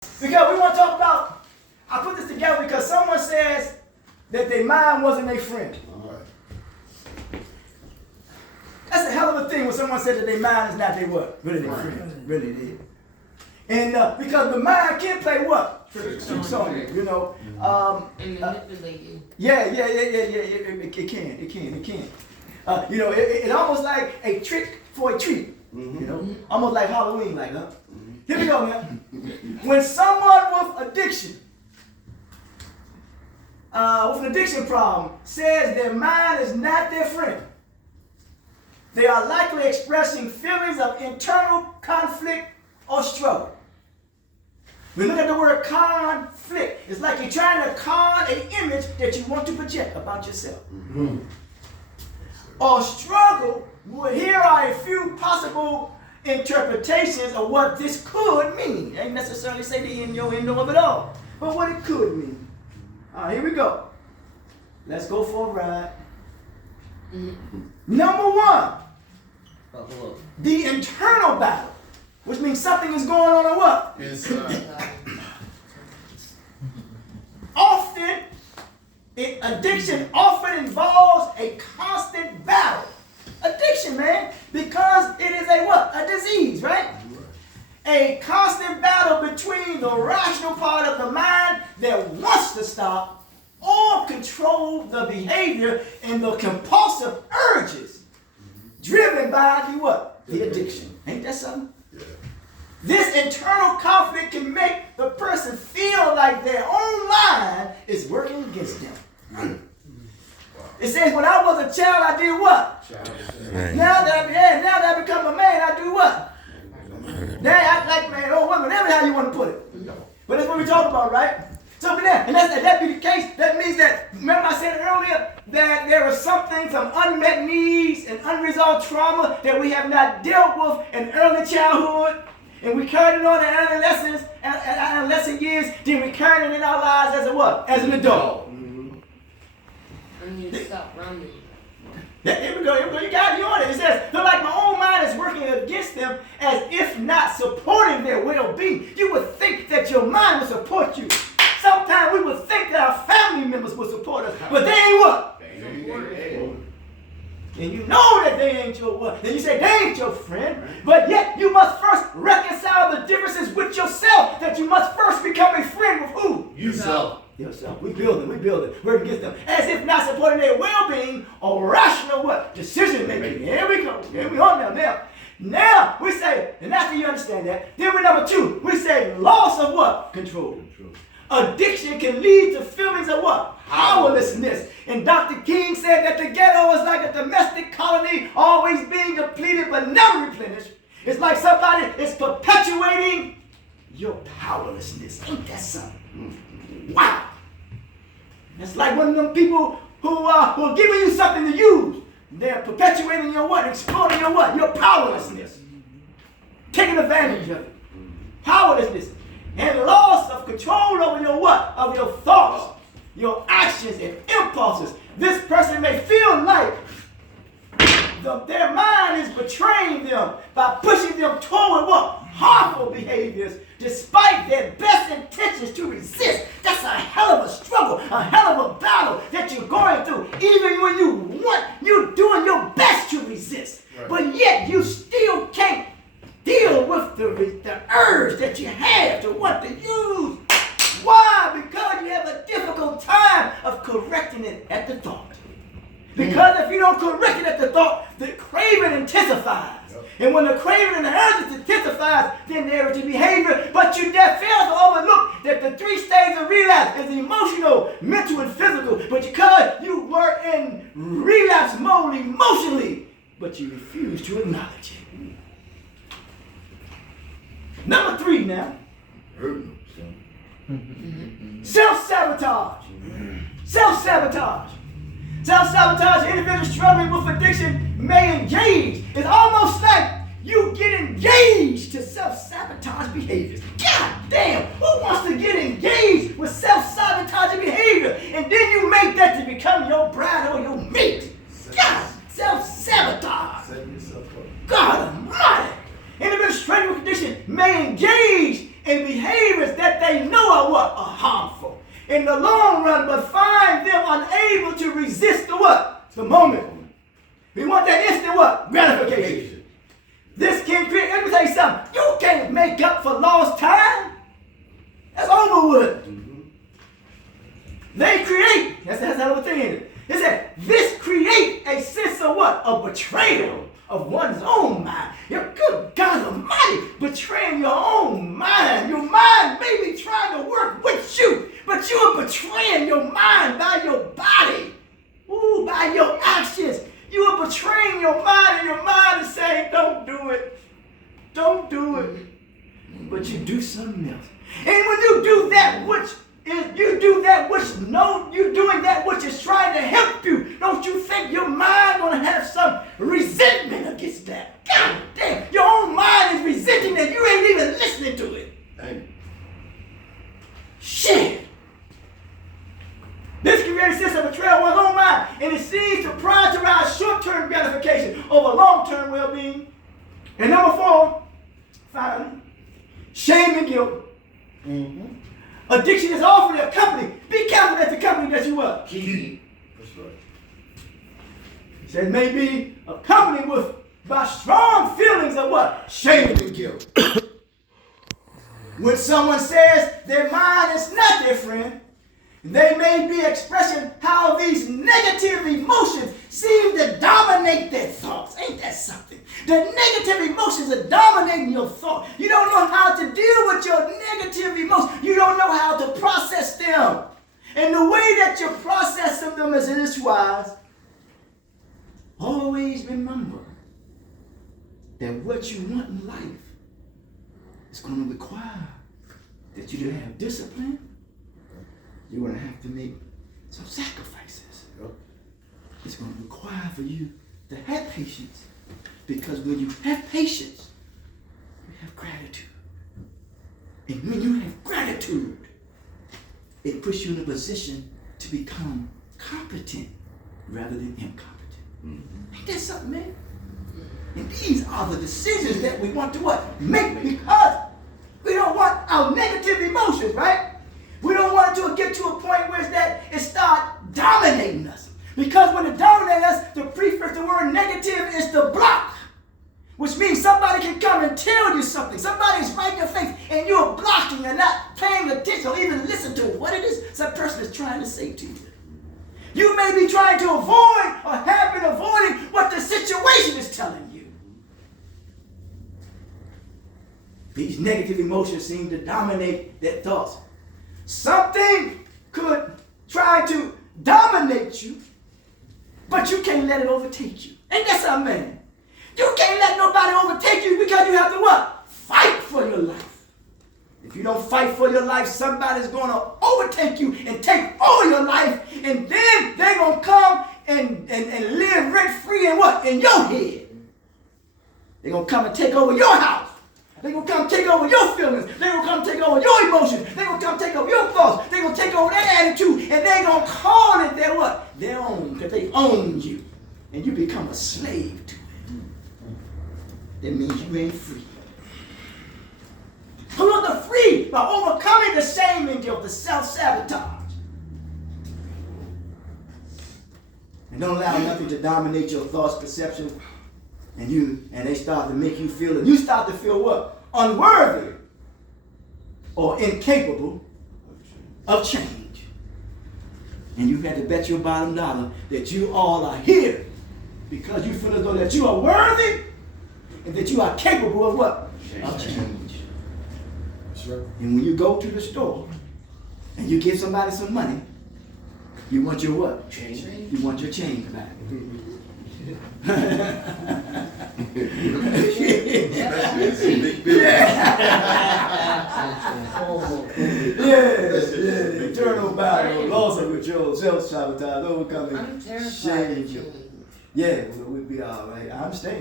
Because we want to talk about, I put this together because someone says that their mind wasn't their friend. All right. That's a hell of a thing when someone says that their mind is not their what? Really their friend. Really it is. And because the mind can play what? Tricks on you, you know. And manipulate you. Yeah. It can. You know, it almost like a trick for a treat. You know, almost like Halloween, like, huh? Here we go, man. When someone with addiction, with an addiction problem, says their mind is not their friend, they are likely expressing feelings of internal conflict or struggle. We look at the word conflict. It's like you're trying to con an image that you want to project about yourself. Or struggle, well, here are a few possible interpretations of what this could mean. Ain't necessarily say the end of it all, but what it could mean. All right, here we go. Let's go for a ride. Number one, the internal battle, which means something is going on or what? Addiction often involves a constant battle. Addiction, man, because it is a what? A disease, right? A constant battle between the rational part of the mind that wants to stop or control the behavior and the compulsive urges driven by the what? The addiction. Ain't that something? Yeah. This internal conflict can make the person feel like their own mind is working against them. It says, when I was a child, I did what? Now that I become a man, I do what? Now I like man, oh woman, whatever how you want to put it. But that's what we talk about, right? So for that, and that be the case, that means that, remember I said earlier, that there are some things, some unmet needs and unresolved trauma that we have not dealt with in early childhood, and we carried it on in adolescent years, then we carried it in our lives as a what? As an adult. I need to stop running. Yeah, here we go, you got it, you on it. It says, feel like my own mind is working against them as if not supporting their well-being. You would think that your mind would support you. Sometimes we would think that our family members would support us, but they ain't what? And you know that they ain't your what? Then you say they ain't your friend, but yet you must first reconcile the differences with yourself, that you must first become a friend with who? Yourself. We build it. We're against them. As if not supporting their well-being or rational what? Decision making. Here we go. Here we are now. Now we say, and after you understand that, then we're number two. We say loss of what? Control. Addiction can lead to feelings of what? Powerlessness. And Dr. King said that the ghetto is like a domestic colony, always being depleted but never replenished. It's like somebody is perpetuating your powerlessness. Ain't that something? Wow. It's like one of them people who are giving you something to use. They're perpetuating your what? Exploiting your what? Your powerlessness. Taking advantage of it. Powerlessness. And loss of control over your what? Of your thoughts, your actions and impulses. This person may feel like their mind is betraying them by pushing them toward what? Harmful behaviors, despite their best intentions to resist. That's a hell of a struggle, a hell of a battle that you're going through. Even when you're doing your best to resist, but yet you still can't deal with the urge that you have to want to use. Why? Because you have a difficult time of correcting it at the thought. Because if you don't correct it at the thought, the craving intensifies. And when the craving and the urge intensifies, then there is the behavior. But you fail to overlook that the three stages of relapse is emotional, mental, and physical. But because you were in relapse mode emotionally, but you refuse to acknowledge it. Number three now. Self-sabotage. Self-sabotage. Self-sabotage, individuals struggling with addiction may engage. It's almost like you get engaged to self-sabotage behaviors. God damn, who wants to get engaged with self-sabotage behavior? And then you make that to become your bride or your mate. God, self-sabotage. God almighty. Individuals struggling with addiction may engage in behaviors that they know are what? Are harmful in the long run, but find them unable to resist the what? The moment. We want that instant what? Gratification. This can create, let me tell you something. You can't make up for lost time. That's over with. They create, that's another thing in it. It said, this create a sense of what? Of betrayal of one's own mind. Your good God Almighty, betraying your own mind. Your mind may be trying to work with you, but you are betraying your mind by your body. Ooh, by your actions. You are betraying your mind, and your mind is saying, don't do it. Don't do it. But you do something else. And when you do that which you're doing that which is trying to help you, don't you think your mind gonna have some resentment against that? God damn, your own mind is resenting that you ain't even listening to it. Dang. Shit. This creates a sense of betrayal of one's own mind, and it seems to prioritize short-term gratification over long-term well-being. And number 4, finally, shame and guilt. Addiction is often accompanied. Be careful that the company that you what? Keep. That's right. It says may be accompanied by strong feelings of what? Shame and guilt. When someone says their mind is not their friend, they may be expressing how these negative emotions seem to dominate their thoughts. Ain't that something? The negative emotions are dominating your thought. You don't know how to deal with your negative emotions. You don't know how to process them. And the way that you process them is this wise. Always remember that what you want in life is going to require that you have discipline. You're going to have to make some sacrifices. Yep. It's going to require for you to have patience. Because when you have patience, you have gratitude. And when you have gratitude, it puts you in a position to become competent rather than incompetent. Ain't that something, man? And these are the decisions that we want to what? Make, because we don't want our negative emotions, right? We don't want it to get to a point where it start dominating us. Because when it dominates us, the prefix, the word negative is to block. Which means somebody can come and tell you something. Somebody's right in your face and you're blocking and not paying attention or even listen to what it is some person is trying to say to you. You may be trying to avoid or have been avoiding what the situation is telling you. These negative emotions seem to dominate their thoughts. Something could try to dominate you, but you can't let it overtake you. Ain't that something, man? You can't let nobody overtake you because you have to what? Fight for your life. If you don't fight for your life, somebody's going to overtake you and take over your life, and then they're going to come and live rent-free in what? In your head. They're going to come and take over your house. They're going to come take over your feelings. They're going to come take over your emotions. They're going to come take over your thoughts. They're going to take over their attitude, and they're going to call it their what? Their own, because they own you, and you become a slave to it. That means you ain't free. You want to free by overcoming the shame and guilt, the self-sabotage. And don't allow nothing to dominate your thoughts, perception, and they start to make you feel, and you start to feel what? Unworthy or incapable of change. And you had to bet your bottom dollar that you all are here because you feel as though that you are worthy and that you are capable of what? Of change. Sure. And when you go to the store and you give somebody some money, you want your what? Change. You want your change back. Yeah. Eternal battle, loss of control, self-sabotage, overcoming I'm terrified shame. of change. Yeah, we'll be all right. I understand.